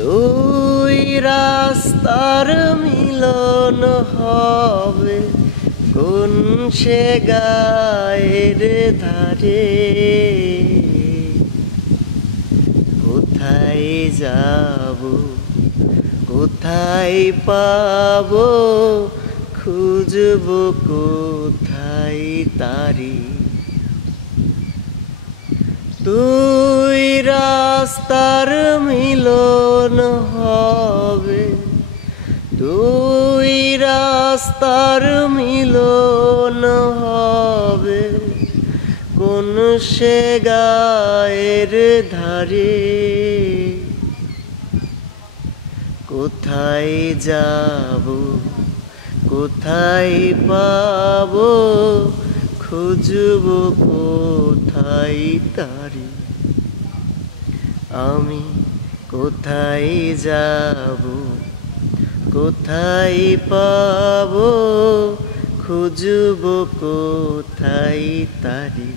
দুই রাস্তার মিলন হবে কোন সে গায়ের ধারে। কোথায় যাব কোথায় পাবো খুঁজবো কোথায় তারি। দুই রাস্তার মিলন হবে, দুই রাস্তার মিলন হবে কোন সে গায়ের ধারে। কোথায় যাব কোথায় পাবো খুঁজবো কোথায় তারি। আমি কোথায় যাব কোথায় পাবো খুঁজবো কোথায় তারি।